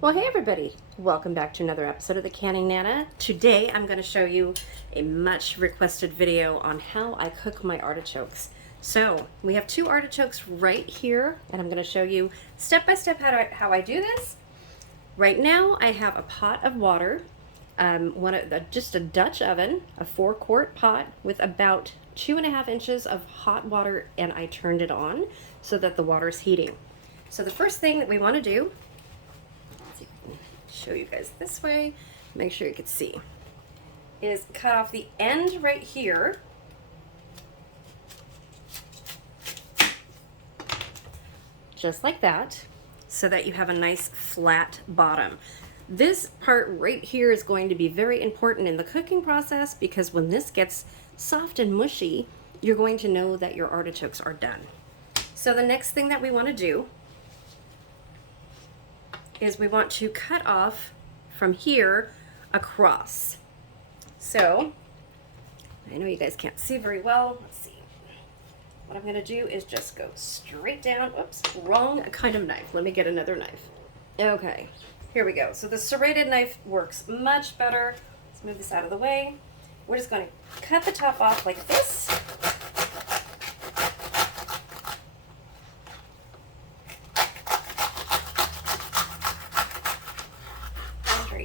Well, hey everybody, welcome back to another episode of the Canning Nana. Today I'm going to show you a much requested video on how I cook my artichokes. So we have two artichokes right here, and I'm going to show you step by step how I do this. Right now I have a pot of water, just a Dutch oven, a 4-quart pot with about 2.5 inches of hot water, and I turned it on so that the water is heating. So the first thing that we want to do, show you guys this way, make sure you can see, is cut off the end right here. Just like that, so that you have a nice flat bottom. This part right here is going to be very important in the cooking process, because when this gets soft and mushy, you're going to know that your artichokes are done. So the next thing that we want to do is we want to cut off from here across. So, I know you guys can't see very well. Let's see. What I'm going to do is just go straight down. Oops, wrong kind of knife. Let me get another knife. Okay, here we go. So the serrated knife works much better. Let's move this out of the way. We're just going to cut the top off like this.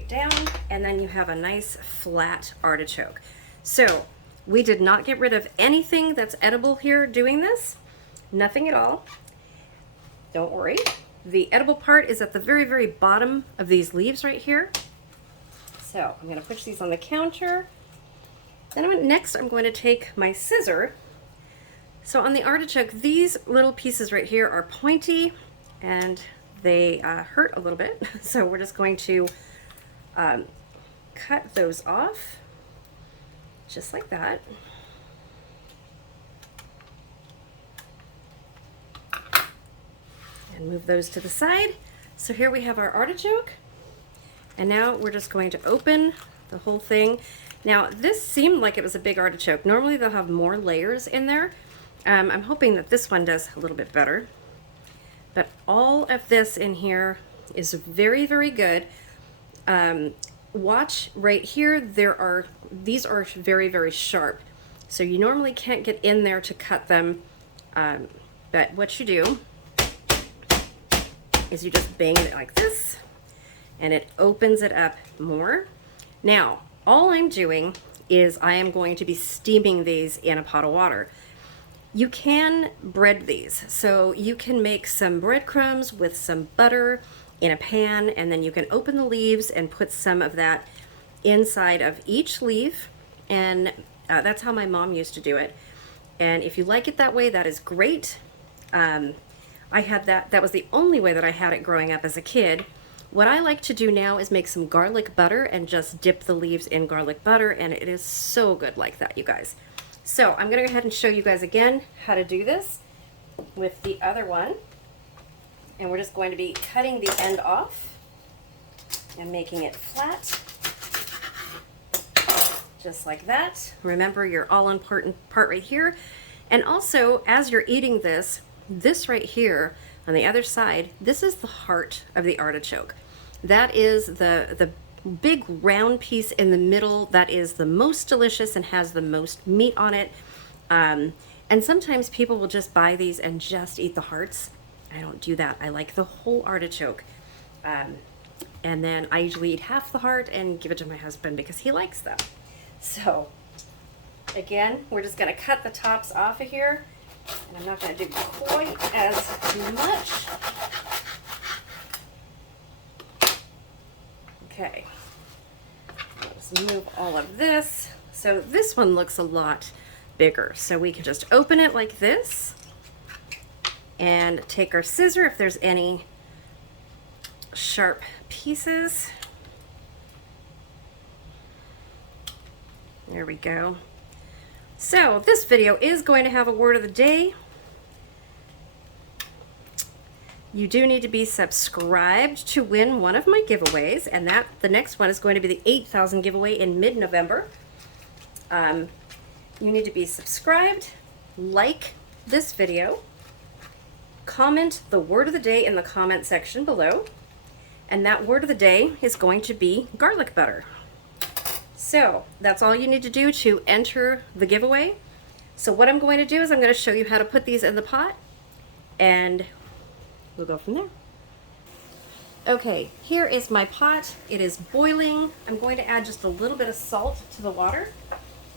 Down, and then you have a nice flat artichoke. So we did not get rid of anything that's edible here doing this, nothing at all. Don't worry, the edible part is at the very, very bottom of these leaves right here. So I'm going to push these on the counter. Then next I'm going to take my scissor. So on the artichoke, these little pieces right here are pointy and they hurt a little bit. So we're just going to cut those off just like that. And move those to the side. So here we have our artichoke, and now we're just going to open the whole thing. Now this seemed like it was a big artichoke. Normally they'll have more layers in there. I'm hoping that this one does a little bit better, but all of this in here is very, very good. Watch right here, these are very, very sharp, so you normally can't get in there to cut them, but what you do is you just bang it like this and it opens it up more. Now all I'm doing is I am going to be steaming these in a pot of water. You can bread these, so you can make some breadcrumbs with some butter in a pan, and then you can open the leaves and put some of that inside of each leaf, and that's how my mom used to do it. And if you like it that way, that is great. I had that was the only way that I had it growing up as a kid. What I like to do now is make some garlic butter and just dip the leaves in garlic butter, and it is so good like that, you guys. So I'm gonna go ahead and show you guys again how to do this with the other one. And we're just going to be cutting the end off and making it flat, just like that. Remember your all-important part right here. And also, as you're eating this right here on the other side, this is the heart of the artichoke. That is the big round piece in the middle that is the most delicious and has the most meat on it. And sometimes people will just buy these and just eat the hearts. I don't do that. I like the whole artichoke. And then I usually eat half the heart and give it to my husband because he likes them. So again, we're just going to cut the tops off of here. And I'm not going to do quite as much. Okay. Let's move all of this. So this one looks a lot bigger. So we can just open it like this and take our scissor if there's any sharp pieces. There we go. So this video is going to have a word of the day. You do need to be subscribed to win one of my giveaways, and the next one is going to be the 8,000 giveaway in mid-November. You need to be subscribed, like this video, comment the word of the day in the comment section below, And that word of the day is going to be garlic butter. So that's all you need to do to enter the giveaway. So what I'm going to do is I'm going to show you how to put these in the pot, and we'll go from there. Okay, here is my pot. It is boiling. I'm going to add just a little bit of salt to the water.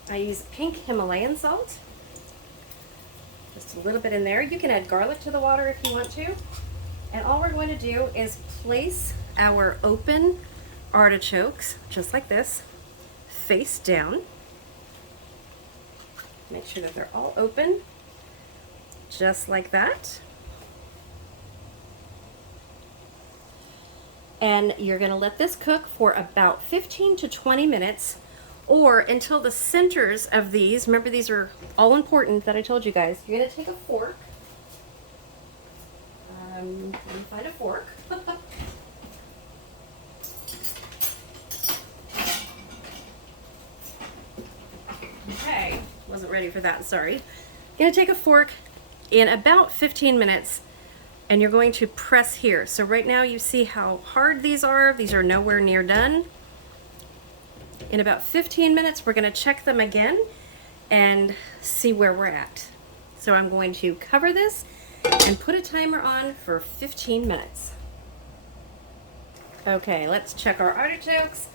I use pink Himalayan salt. Just a little bit in there. You can add garlic to the water if you want to. And all we're going to do is place our open artichokes, just like this, face down. Make sure that they're all open, just like that. And you're going to let this cook for about 15 to 20 minutes, or until the centers of these, remember these are all important that I told you guys, you're going to take a fork. Let me find a fork. Okay, wasn't ready for that, sorry. You're going to take a fork in about 15 minutes, and you're going to press here. So right now you see how hard these are. These are nowhere near done. In about 15 minutes, we're going to check them again and see where we're at. So I'm going to cover this and put a timer on for 15 minutes. Okay, let's check our artichokes.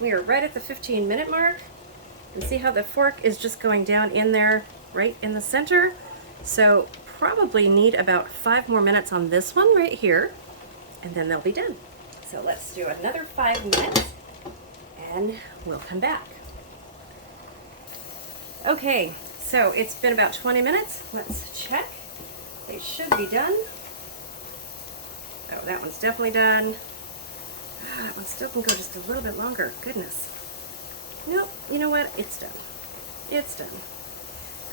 We are right at the 15-minute mark. And see how the fork is just going down in there, right in the center. So probably need about 5 more minutes on this one right here, and then they'll be done. So let's do another 5 minutes, and we'll come back. Okay, so it's been about 20 minutes. Let's check. They should be done. Oh, that one's definitely done. That one still can go just a little bit longer. Goodness. Nope, you know what? It's done. It's done.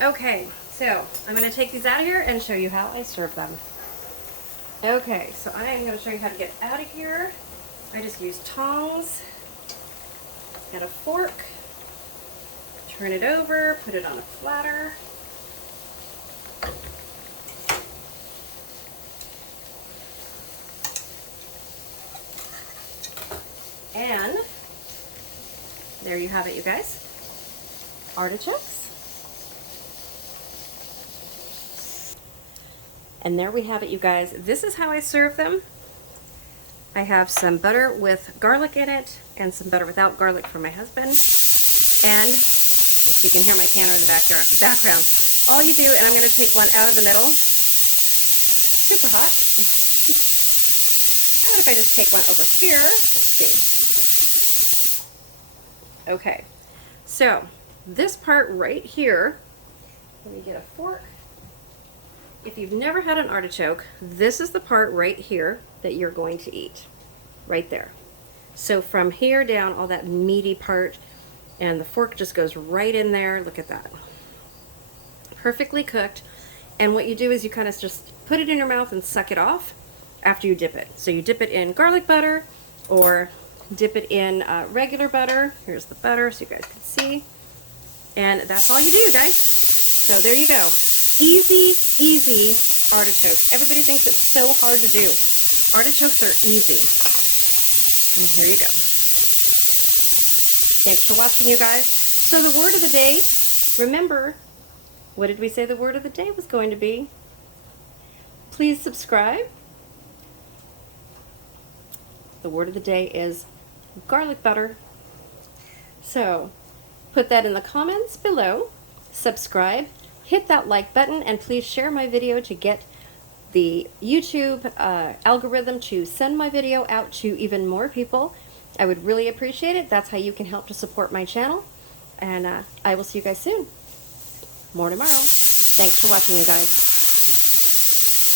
Okay, so I'm going to take these out of here and show you how I serve them. Okay, so I am going to show you how to get out of here. I just use tongs and a fork. Turn it over, put it on a platter. And there you have it, you guys. Artichokes. And there we have it, you guys. This is how I serve them. I have some butter with garlic in it and some butter without garlic for my husband. And if you can hear my canner in the background, all you do, and I'm going to take one out of the middle. Super hot. How about if I just take one over here? Let's see. Okay, so this part right here, let me get a fork. If you've never had an artichoke, this is the part right here that you're going to eat, right there. So from here down, all that meaty part, and the fork just goes right in there. Look at that. Perfectly cooked. And what you do is you kind of just put it in your mouth and suck it off after you dip it. So you dip it in garlic butter or dip it in regular butter. Here's the butter so you guys can see. And that's all you do, guys. So there you go. Easy, easy artichokes. Everybody thinks it's so hard to do. Artichokes are easy. And here you go. Thanks for watching, you guys. So the word of the day, remember, what did we say the word of the day was going to be? Please subscribe. The word of the day is garlic butter. So put that in the comments below, subscribe, hit that like button, and please share my video to get the YouTube algorithm to send my video out to even more people. I would really appreciate it. That's how you can help to support my channel. And I will see you guys soon. More tomorrow. Thanks for watching, you guys.